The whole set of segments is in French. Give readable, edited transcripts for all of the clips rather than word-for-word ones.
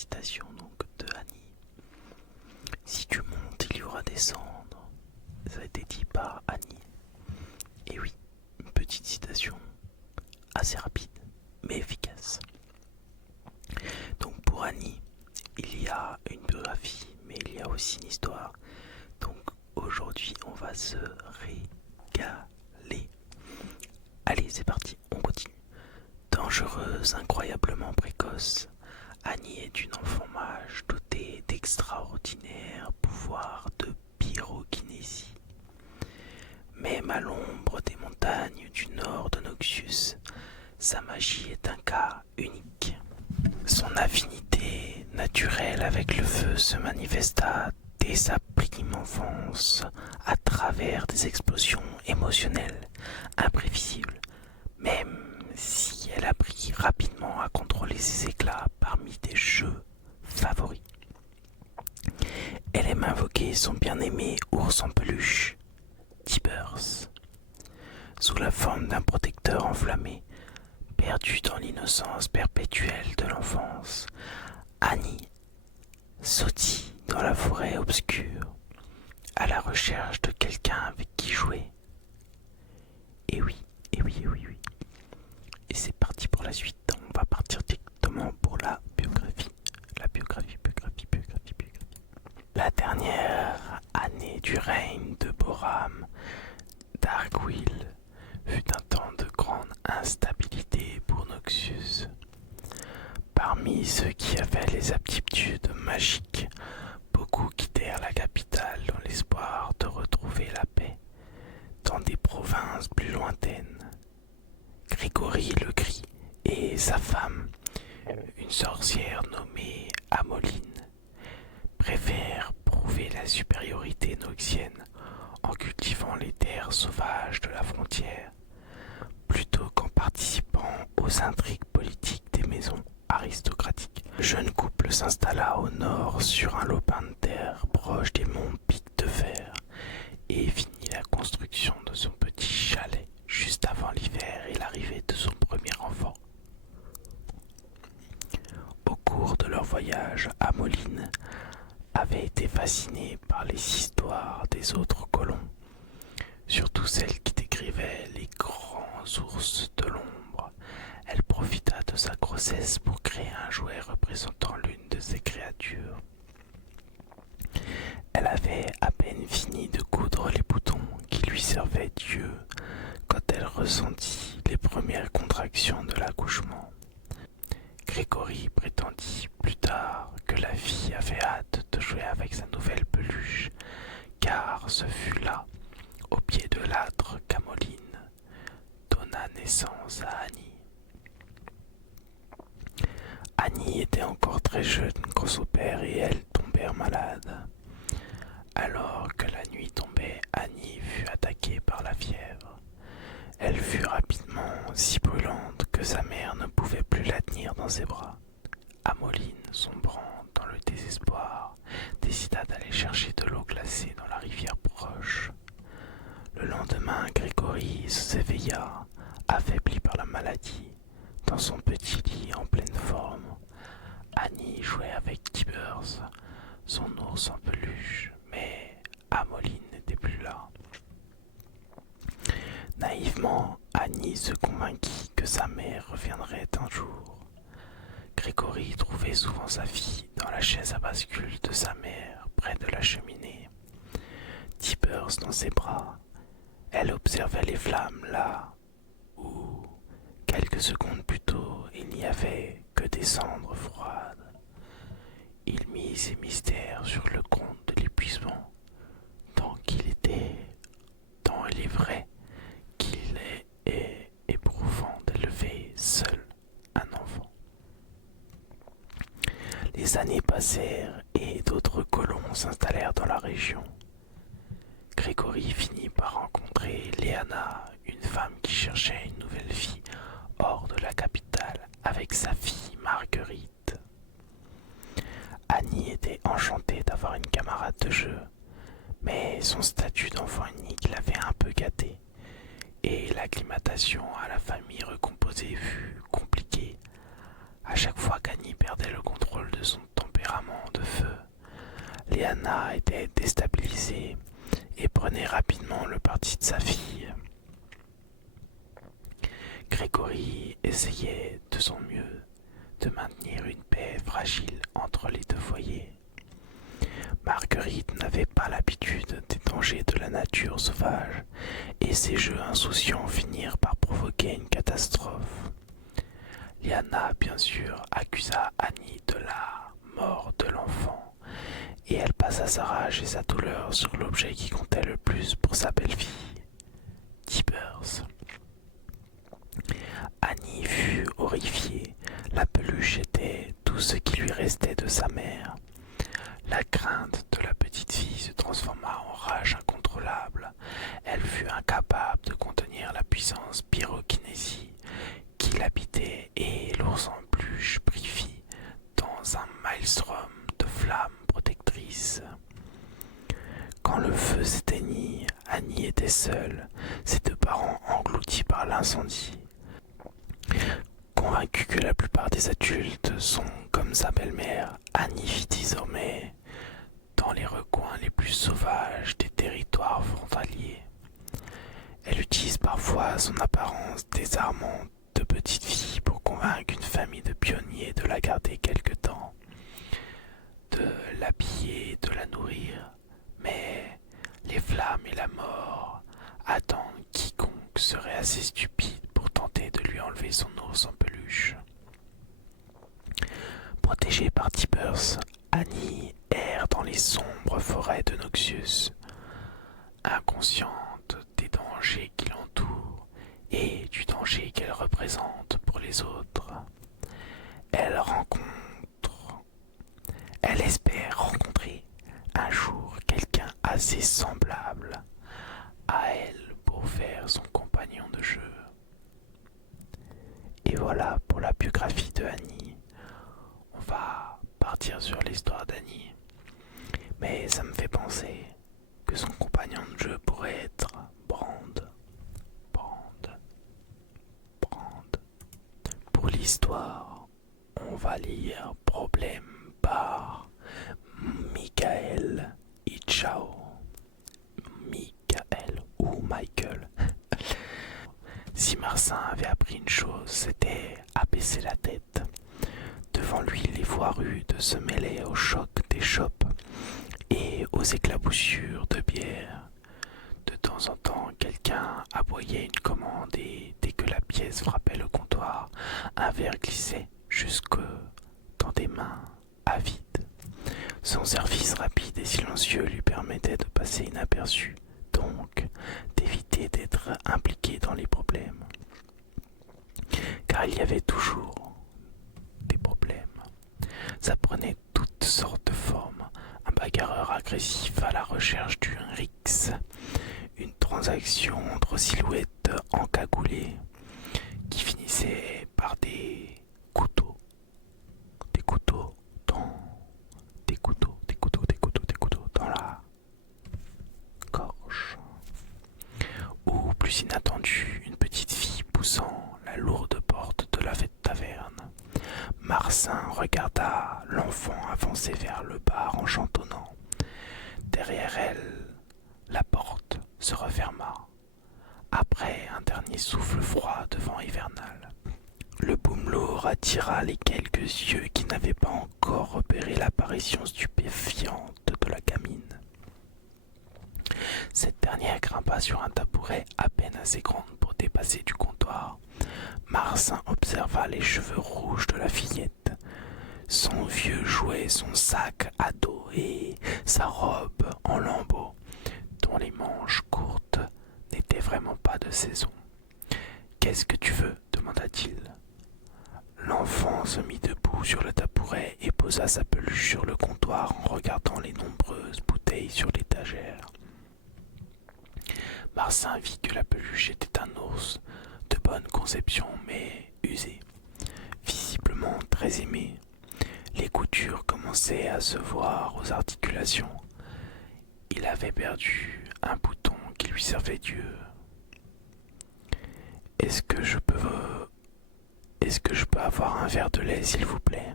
citation donc de Annie. Si tu montes, il y aura des cendres. Ça a été dit par Annie. Et oui, une petite citation assez rapide mais efficace. Donc pour Annie, il y a une biographie, mais il y a aussi une histoire. Donc aujourd'hui, on va se régaler. Allez, c'est parti, on continue. Dangereuse, incroyablement précoce, Annie est une enfant mage dotée d'extraordinaires pouvoirs de pyrokinésie. Même à l'ombre des montagnes du nord de Noxius, sa magie est un cas unique. Son affinité naturelle avec le feu se manifesta dès sa prime enfance à travers des explosions émotionnelles imprévisibles, même si elle apprit rapidement à contrôler ses éclats parmi des jeux favoris. Elle aime invoquer son bien-aimé ours en peluche, Tibbers, sous la forme d'un protecteur enflammé. Perdue dans l'innocence perpétuelle de l'enfance, Annie sautille dans la forêt obscure, à la recherche de quelqu'un avec qui jouer. Et oui, et oui, et oui, oui. Et c'est parti pour la suite. On va partir directement pour la biographie. La biographie. La dernière année du règne de Boram, Darkwill, fut un temps de grande instabilité pour Noxius. Parmi ceux qui avaient les aptitudes magiques, beaucoup quittèrent la capitale dans l'espoir de retrouver la paix dans des provinces plus lointaines. Grégory le Gris et sa femme, une sorcière nommée Amoline, préfèrent prouver la supériorité noxienne en cultivant les terres sauvages de la frontière, plutôt qu'en participant aux intrigues politiques des maisons aristocratiques. Le jeune couple s'installa au nord sur un lopin de terre proche des monts Pics de Fer et finit la construction de son petit chalet juste avant l'hiver et l'arrivée de son premier enfant. Au cours de leur voyage, Amoline avait été fascinée par les histoires des autres colons, surtout celles qui décrivaient les grands ours de l'ombre. Elle profita de sa grossesse pour créer un jouet représentant l'une de ces créatures. Elle avait à peine fini de coudre les boutons qui lui servaient d'yeux quand elle ressentit les premières contractions de l'accouchement. Grégory prétendit plus tard que la fille avait hâte de jouer avec sa nouvelle peluche, car ce fut là, au pied de l'âtre, qu'Amoline donna naissance à Annie. Annie était encore très jeune quand son père et elle tombèrent malades. Alors que la nuit tombait, Annie fut attaquée par la fièvre. Elle fut rapidement si brûlante que sa mère ne pouvait plus la tenir dans ses bras. Amoline, sombrant dans le désespoir, décida d'aller chercher de l'eau glacée dans la rivière proche. Le lendemain, Grégory s'éveilla, affaibli par la maladie, dans son petit lit en pleine forme. Annie jouait avec Tibbers, son ours en peluche, mais Amoline n'était plus là. Naïvement, Annie se convainquit que sa mère reviendrait un jour. Grégory trouvait souvent sa fille dans la chaise à bascule de sa mère, près de la cheminée. Tibbers dans ses bras. Elle observait les flammes là où, quelques secondes plus tôt, il n'y avait que des cendres froides. Il mit ses mystères sur le compte de l'épuisement, tant il est vrai qu'il est éprouvant d'élever seul un enfant. Les années passèrent et d'autres colons s'installèrent dans la région. Grégory finit par rencontrer Léana, une femme qui cherchait une nouvelle vie hors de la capitale avec sa fille Marguerite. Annie était enchantée d'avoir une camarade de jeu, mais son statut d'enfant unique l'avait un peu gâtée, et l'acclimatation à la famille recomposée fut compliquée. À chaque fois qu'Annie perdait le contrôle de son Liana était déstabilisée et prenait rapidement le parti de sa fille. Grégory essayait de son mieux de maintenir une paix fragile entre les deux foyers. Marguerite n'avait pas l'habitude des dangers de la nature sauvage et ses jeux insouciants finirent par provoquer une catastrophe. Liana, bien sûr, accusa Annie de la mort de l'enfant et elle passa sa rage et sa douleur sur l'objet qui comptait le plus pour sa belle-fille, Tibbers. Annie fut horrifiée. La peluche était tout ce qui lui restait de sa mère. La crainte de la petite fille se transforma en rage incontrôlable. Elle fut incapable de contenir la puissance pyrokinésie qui l'habitait et l'ours en peluche prit vie dans un maelstrom de flammes protectrices. Quand le feu s'éteignit, Annie était seule, ses deux parents engloutis par l'incendie. Convaincue que la plupart des adultes sont comme sa belle-mère, Annie vit désormais dans les recoins les plus sauvages des territoires frontaliers. Elle utilise parfois son apparence désarmante de petite fille pour convaincre une famille de pionniers de la garder quelque temps, de l'habiller, de la nourrir, mais les flammes et la mort attendent quiconque serait assez stupide pour tenter de lui enlever son ours en peluche. Protégée par Tibbers, Annie erre dans les sombres forêts de Noxius, inconsciente des dangers qui l'entourent et du danger qu'elle représente pour les autres. Elle espère rencontrer un jour quelqu'un assez semblable à elle pour faire son compagnon de jeu. Et voilà pour la biographie de Annie. On va partir sur l'histoire d'Annie, mais ça me fait penser que son compagnon de jeu pourrait être Brand. Pour l'histoire, on va lire Problème par Michael Ichao. Michael ou Michael. Si Marcin avait appris une chose, c'était à baisser la tête. Devant lui, les voix rudes se mêlaient au choc des chopes et aux éclaboussures de bière. De temps en temps, quelqu'un aboyait une commande et dès que la pièce frappait le comptoir, un verre glissait jusque dans des mains avides. Son service rapide et silencieux lui permettait de passer inaperçu, donc d'éviter d'être impliqué dans les problèmes. Car il y avait toujours des problèmes. Ça prenait toutes sortes de formes. Un bagarreur agressif à la recherche du Rix, une transaction entre silhouettes encagoulées qui finissait par des couteaux dans la gorge. Ou plus inattendu, une petite fille poussant la lourde porte de la taverne. Marcin regarda l'enfant avancer vers le bar en chantonnant. Derrière elle, la porte se referma. Après un dernier souffle froid de vent hivernal, le boomelord attira les quelques yeux qui n'avaient pas encore repéré l'apparition stupéfiante de la gamine. Cette dernière grimpa sur un tabouret à peine assez grande pour dépasser du comptoir. Marcin observa les cheveux rouges de la fillette, son vieux jouet, son sac à dos et sa robe en lambeaux, dont les manches courtes n'étaient vraiment pas de saison. « Qu'est-ce que tu veux » demanda-t-il. L'enfant se mit debout sur le tabouret et posa sa peluche sur le comptoir en regardant les nombreuses bouteilles sur l'étagère. Marcin vit que la peluche était un ours de bonne conception mais usé, visiblement très aimé. Les coutures commençaient à se voir aux articulations. Il avait perdu un bouton qui lui servait d'yeux. Est-ce que je peux avoir un verre de lait, s'il vous plaît ?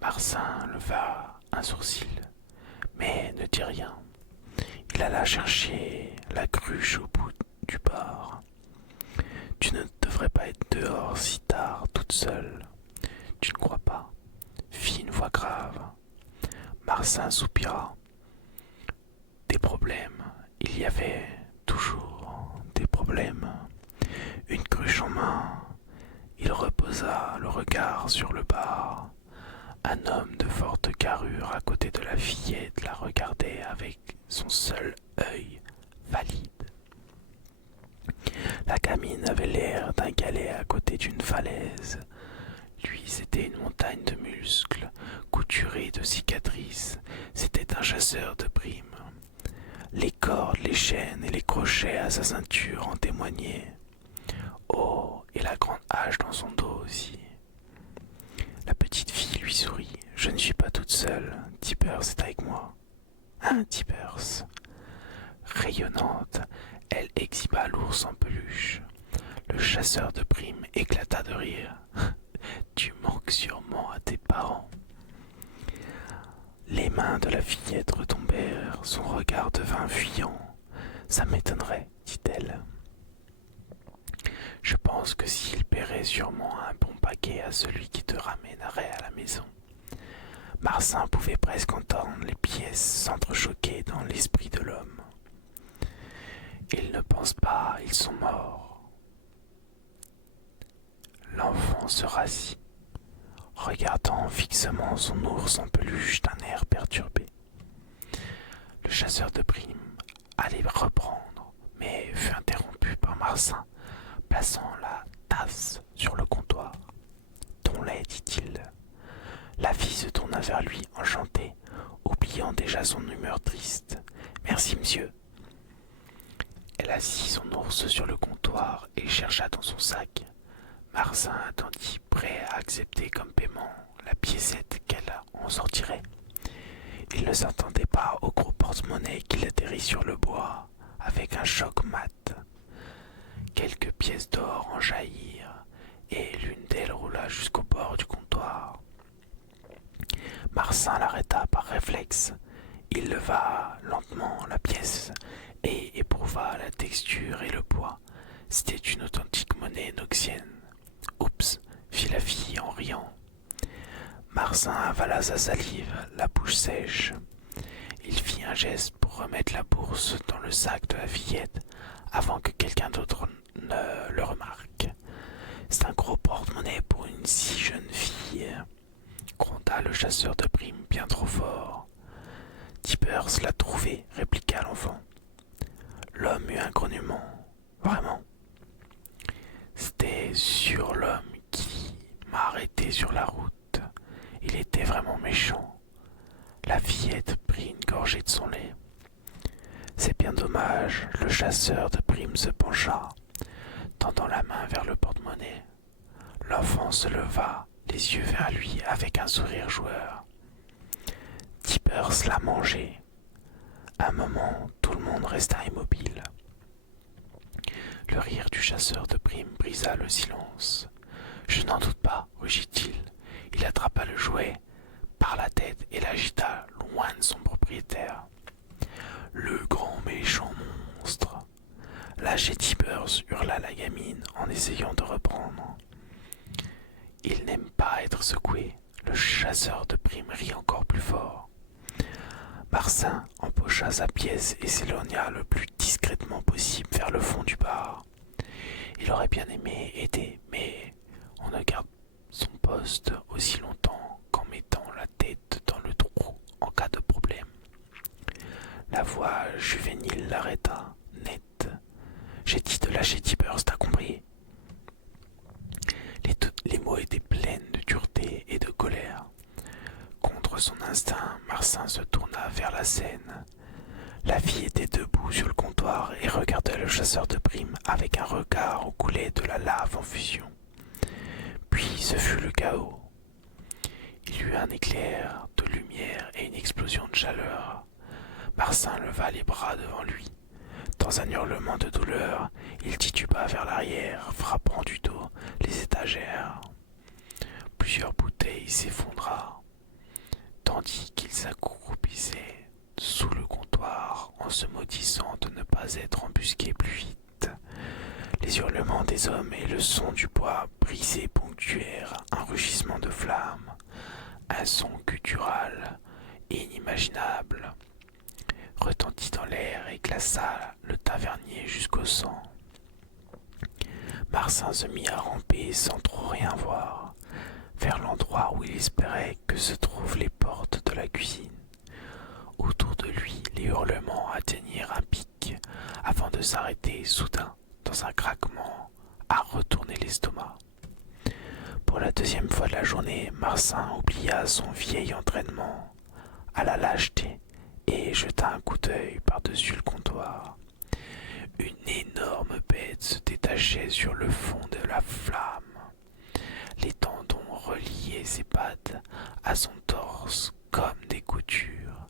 Marcin leva un sourcil. alla chercher la cruche au bout du bar. Tu ne devrais pas être dehors si tard, toute seule. Tu ne crois pas? Fit une voix grave. Marcin soupira. Des problèmes. Il y avait toujours des problèmes. Une cruche en main, il reposa le regard sur le bar. Un homme de forte carrure à côté de la fillette la regardait avec son seul œil valide. La gamine avait l'air d'un galet à côté d'une falaise. Lui, c'était une montagne de muscles, couturés de cicatrices. C'était un chasseur de primes. Les cordes, les chaînes et les crochets à sa ceinture en témoignaient. Oh, et la grande hache dans son dos aussi. La petite fille lui sourit. Je ne suis pas toute seule. Tippers est avec moi. Hein, Tippers? Rayonnante, elle exhiba l'ours en peluche. Le chasseur de primes éclata de rire. Tu manques sûrement à tes parents. Les mains de la fillette retombèrent, son regard devint fuyant. Ça m'étonnerait, dit-elle. Je pense que s'il paierait sûrement un bon paquet à celui qui te ramènerait à la maison. Marcin pouvait presque entendre les pièces s'entrechoquer dans l'esprit de l'homme. Ils ne pensent pas, ils sont morts. L'enfant se rassit, regardant fixement son ours en peluche d'un air perturbé. Le chasseur de primes allait reprendre, mais fut interrompu par Marcin, plaçant la tasse sur le comptoir. Ton lait, dit-il. La fille se tourna vers lui, enchantée, oubliant déjà son humeur triste. Merci, monsieur. Elle assit son ours sur le comptoir et chercha dans son sac. Marcin attendit, prêt à accepter comme paiement la piécette qu'elle en sortirait. Il ne s'attendait pas au gros porte-monnaie qui atterrit sur le bois, avec un choc mat. Quelques pièces d'or en jaillirent, et l'une d'elles roula jusqu'au bord du comptoir. Marcin l'arrêta par réflexe. Il leva lentement la pièce et éprouva la texture et le poids. C'était une authentique monnaie noxienne. Oups, fit la fille en riant. Marcin avala sa salive, la bouche sèche. Il fit un geste pour remettre la bourse dans le sac de la fillette avant que quelqu'un d'autre ne le remarque. C'est un gros porte-monnaie pour une si jeune fille, gronda le chasseur de primes bien trop fort. Tippers l'a trouvé, répliqua l'enfant. L'homme eut un grognement. Vraiment? C'était sur l'homme qui m'a arrêté sur la route. Il était vraiment méchant. La fillette prit une gorgée de son lait. C'est bien dommage, le chasseur de primes se pencha, tendant la main vers le porte-monnaie. L'enfant se leva, les yeux vers lui avec un sourire joueur. Tippers l'a mangé. Un moment, tout le monde resta immobile. Le rire du chasseur de primes brisa le silence. Je n'en doute pas, rugit-il. Il attrapa le jouet par la tête et l'agita loin de son propriétaire. Le grand méchant monstre. Lâchez Tippers, hurla la gamine en essayant de reprendre. Il n'aime pas être secoué. Le chasseur de primes rit encore plus fort. Marcin empocha sa pièce et s'éloigna le plus discrètement possible vers le fond du bar. Il aurait bien aimé aider, mais on ne garde son poste aussi longtemps qu'en mettant la tête dans le trou en cas de problème. La voix juvénile l'arrêta, net. J'ai dit de lâcher Tippers, t'as compris? Les mots étaient pleins de dureté et de colère. Contre son instinct, Marcin se tourna vers la scène. La fille était debout sur le comptoir et regardait le chasseur de primes avec un regard où coulait de la lave en fusion. Puis ce fut le chaos. Il y eut un éclair de lumière et une explosion de chaleur. Marcin leva les bras devant lui. Dans un hurlement de douleur, il tituba vers l'arrière, frappant du dos les étagères. Plusieurs bouteilles s'effondraient, tandis qu'il s'accroupissait sous le comptoir en se maudissant. les hommes et le son du bois brisé ponctuèrent un rugissement de flammes, un son guttural et inimaginable retentit dans l'air et glaça le tavernier jusqu'au sang. Marcin se mit à ramper sans trop rien voir, vers l'endroit où il espérait que se trouvent les portes de la cuisine. Autour de lui, les hurlements atteignirent un pic avant de s'arrêter soudain dans un craquement à retourner l'estomac. Pour la deuxième fois de la journée, Marcin oublia son vieil entraînement à la lâcheté et jeta un coup d'œil par-dessus le comptoir. Une énorme bête se détachait sur le fond de la flamme. Les tendons reliaient ses pattes à son torse comme des coutures.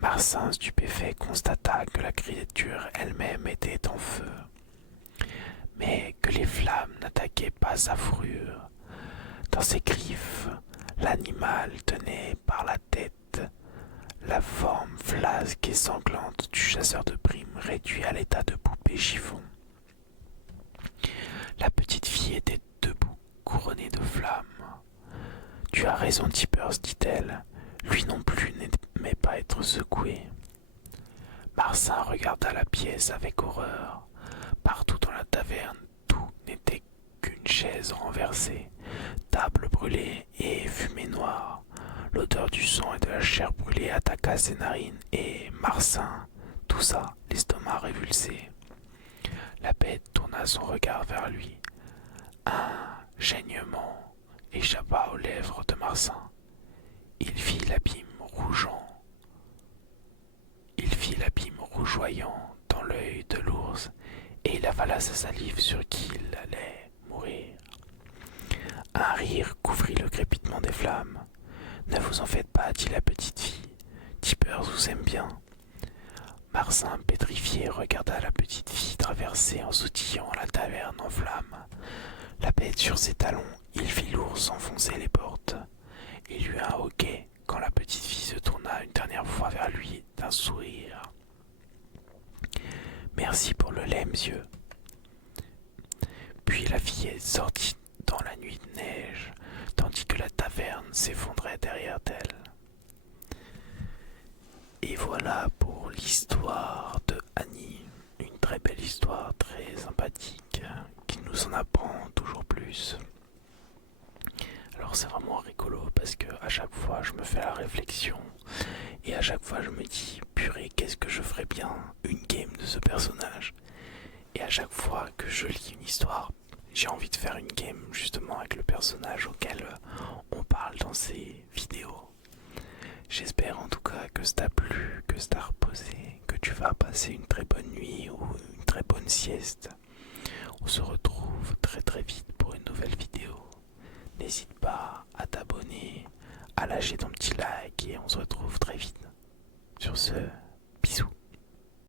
Marcin, stupéfait, constata que la créature elle-même était en feu, mais que les flammes n'attaquaient pas sa fourrure. Dans ses griffes, l'animal tenait par la tête la forme flasque et sanglante du chasseur de primes réduit à l'état de poupée chiffon. La petite fille était debout, couronnée de flammes. « Tu as raison, Tippers, dit-elle. Lui non plus n'aimait pas être secoué. » Marcin regarda la pièce avec horreur. Partout dans la taverne, tout n'était qu'une chaise renversée, table brûlée et fumée noire. L'odeur du sang et de la chair brûlée attaqua ses narines et Marcin, tout ça, l'estomac révulsé. La bête tourna son regard vers lui. Un geignement échappa aux lèvres de Marcin. Il vit l'abîme rougeoyant dans l'œil de l'ours et il avala sa salive sur qui il allait mourir. Un rire couvrit le crépitement des flammes. « Ne vous en faites pas, dit la petite fille. Tippers vous aime bien. » Marcin, pétrifié, regarda la petite fille traverser en sautillant la taverne en flammes. La bête sur ses talons, il vit l'ours enfoncer les portes. Il eut un hoquet quand la petite fille se tourna une dernière fois vers lui d'un sourire. « Merci pour le lait, monsieur. » Puis la fillette sortit dans la nuit de neige, tandis que la taverne s'effondrait derrière elle. Et voilà pour l'histoire de Annie, une très belle histoire, très sympathique, qui nous en apprend toujours plus. Alors c'est vraiment rigolo parce que à chaque fois je me fais la réflexion et à chaque fois je me dis purée, qu'est-ce que je ferais bien une game de ce personnage. Et à chaque fois que je lis une histoire, j'ai envie de faire une game justement avec le personnage auquel on parle dans ces vidéos. J'espère en tout cas que ça t'a plu, que ça t'a reposé, que tu vas passer une très bonne nuit ou une très bonne sieste. On se retrouve très très vite pour une nouvelle vidéo. N'hésite pas à t'abonner, à lâcher ton petit like et on se retrouve très vite. Sur ce, bisous.